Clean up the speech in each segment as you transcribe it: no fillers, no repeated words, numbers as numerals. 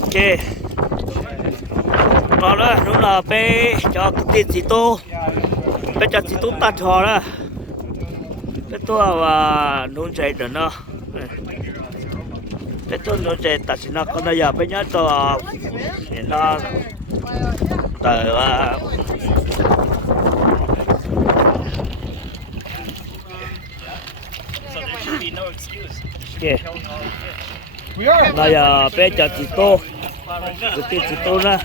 ok đó đó nó là bé cho cái tiền gì tô bé cho gì tô tạt họ đó bé tôi và nôn chạy được nó bé tôi nôn chạy tạt xin nó con này giờ bé nhớ tôi nó từ là giờ bé cho chị tô cái tiền chị tô nữa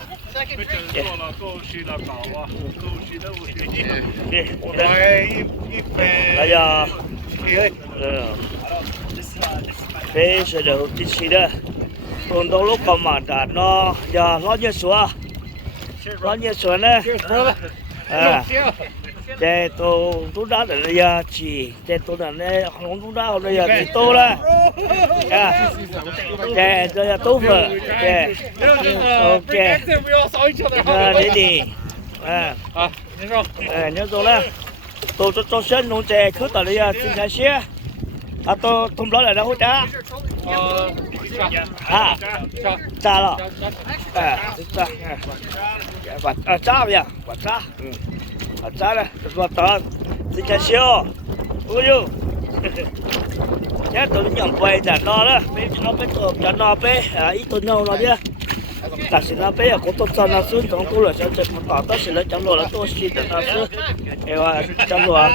là giờ bé sẽ được tí xí đó còn đâu lúc còn mà cả nó giờ nó như sủa nè để tôi đã để giờ chỉ để tôi đã để không tôi đã bây giờ chỉ tôi là để giờ tôi vừa để ok để đi nhớ rồi là tôi cho sân nó để cứ tại đây xin khai xe tôi không nói là đâu trả trả rồi trả bây giờ trả trả đây vật tận xin chào siêu ui du nhớ tụi nhầm quay trả nó đó nó bé tụi trả nó bé ít tụi nhau nó nhá cả xin nó bé có tụi sao nó xuống trong tôi là sẽ một tỏ tất sẽ lấy trong rồi là tôi xin được nó xuống em trong rồi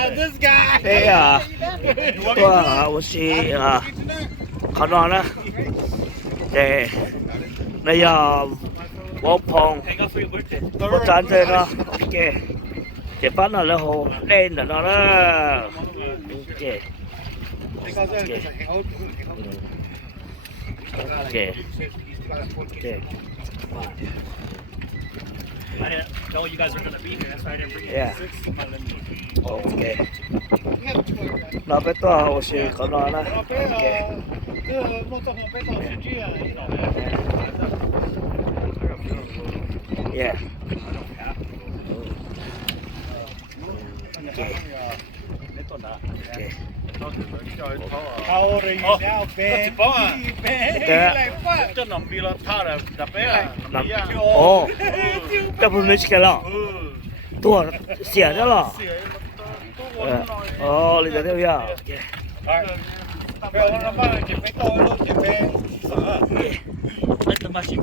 bé tôi xin khó nói đó để bây giờ bố phong bố chán thế đó ok để bắt nó là hồ đen là nó đó ok ok ok I didn't know you guys were gonna be here. That's why I didn't bring it. Yeah. Okay. Nó biết tôi hồ sơ có nó đó. Okay. Yeah. Okay. How old are you now, Ben? Cho nằm bi là thà là đập bé à. Ồ. Cái phần này cái nào? Tua xỉa đó là. Ồ, lấy được chưa? Bây giờ nó bắt chụp mấy tôi luôn, chụp bé. Lấy tấm bao xỉa.